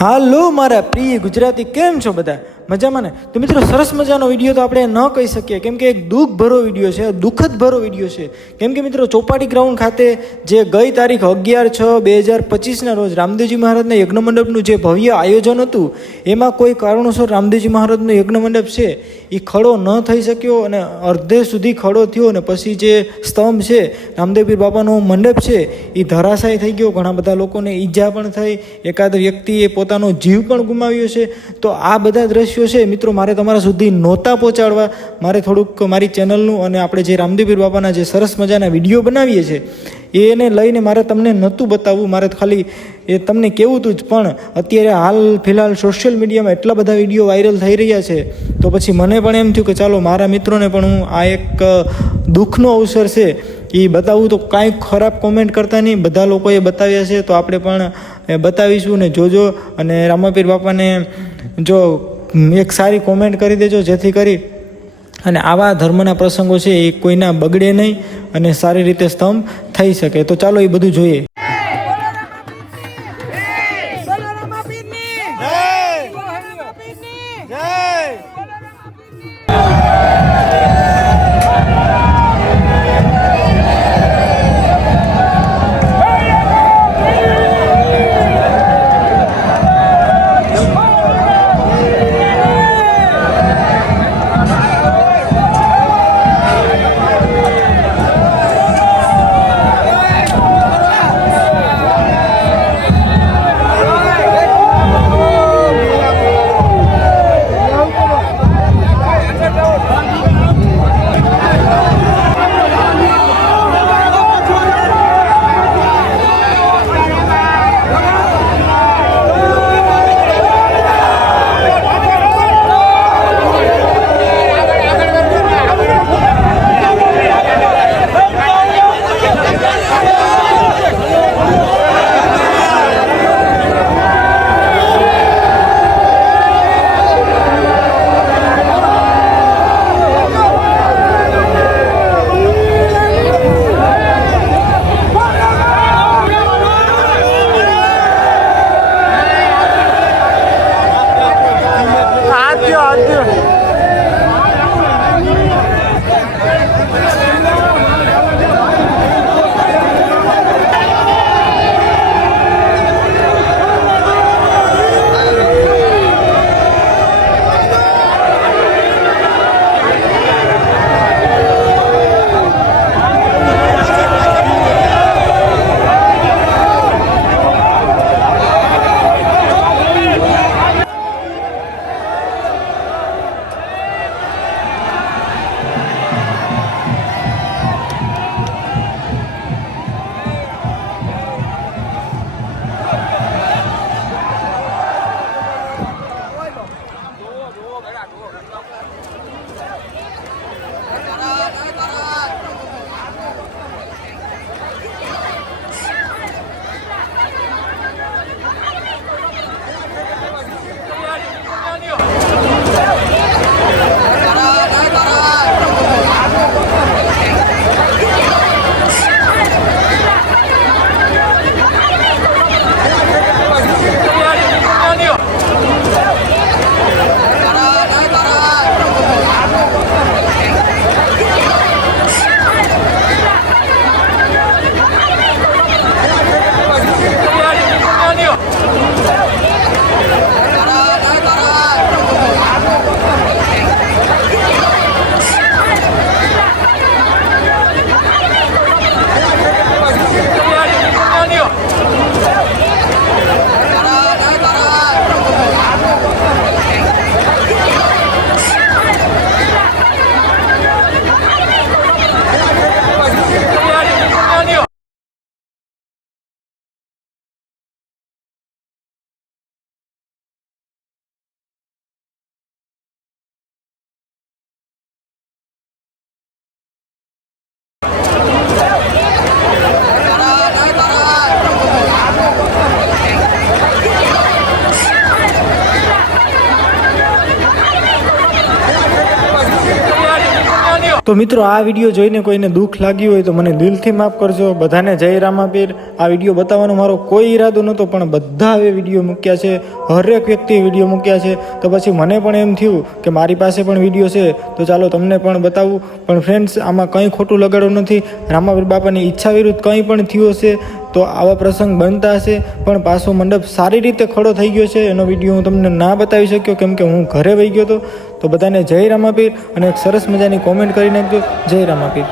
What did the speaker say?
હાલો મારા પ્રિય ગુજરાતી કેમ છો બધા? મજામાં ને? તો મિત્રો, સરસ મજાનો વીડિયો તો આપણે ન કહી શકીએ. કેમ કે એક દુઃખ ભરો વીડિયો છે દુઃખદ ભરો વીડિયો છે. કેમ કે મિત્રો, ચોપાટી ગ્રાઉન્ડ ખાતે જે ગઈ તારીખ અગિયાર છ બે હજાર પચીસના રોજ રામદેવજી મહારાજના યજ્ઞ મંડપનું જે ભવ્ય આયોજન હતું, એમાં કોઈ કારણોસર રામદેવજી મહારાજનો યજ્ઞ મંડપ છે એ ખડો ન થઈ શક્યો અને અડધે સુધી ખડો થયો અને પછી જે સ્તંભ છે રામદેવપીર બાપાનો મંડપ છે એ ધરાશાય થઈ ગયો. ઘણા બધા લોકોને ઈજા પણ થઈ. એકાદ વ્યક્તિએ પોતાનો જીવ પણ ગુમાવ્યો છે. તો આ બધા દ્રશ્યો છે. મિત્રો, મારે તમારા સુધી નહોતા પહોંચાડવા. મારે થોડુંક મારી ચેનલનું અને આપણે જે રામદેવીર બાપાના જે સરસ મજાના વીડિયો બનાવીએ છીએ, એને લઈને મારે તમને નહોતું બતાવવું. મારે ખાલી એ તમને કેવું હતું જ, પણ અત્યારે હાલ ફિલહાલ સોશિયલ મીડિયામાં એટલા બધા વીડિયો વાયરલ થઈ રહ્યા છે, તો પછી મને પણ એમ થયું કે ચાલો, મારા મિત્રોને પણ હું આ એક દુઃખનો અવસર છે, એ બતાવવું તો કાંઈ ખરાબ કોમેન્ટ કરતા નહીં. બધા લોકોએ બતાવ્યા છે, તો આપણે પણ બતાવીશું ને જોજો. અને રામાપીર બાપાને જો એક સારી કોમેન્ટ કરી દેજો, જેથી કરી અને આવા ધર્મના પ્રસંગો છે એ કોઈના બગડે નહીં અને સારી રીતે સ્તંભ થઈ શકે. તો ચાલો એ બધું જોઈએ. Hadi hadi. તો મિત્રો, આ વીડિયો જોઈને કોઈને દુઃખ લાગ્યું હોય તો મને દિલથી માફ કરજો. બધાને જય રામાપીર. આ વીડિયો બતાવવાનો મારો કોઈ ઈરાદો નહોતો, પણ બધા હવે વીડિયો મૂક્યા છે. હરેક વ્યક્તિએ વીડિયો મૂક્યા છે. તો પછી મને પણ એમ થયું કે મારી પાસે પણ વીડિયો છે. તો ચાલો તમને પણ બતાવું. પણ ફ્રેન્ડ્સ આમાં કંઈ ખોટું લગાડવું નથી. રામાપીર બાપાની ઈચ્છા વિરુદ્ધ કંઈ પણ થયું હશે, તો આવા પ્રસંગ બનતા હશે. પણ પાછો મંડપ સારી રીતે ખડો થઈ ગયો છે. એનો વીડિયો હું તમને ના બતાવી શક્યો, કેમ કે હું ઘરે વહી ગયો હતો. તો બધાને જય રામાપીર અને એક સરસ મજાની કોમેન્ટ કરી નાખજો. જય રામાપીર.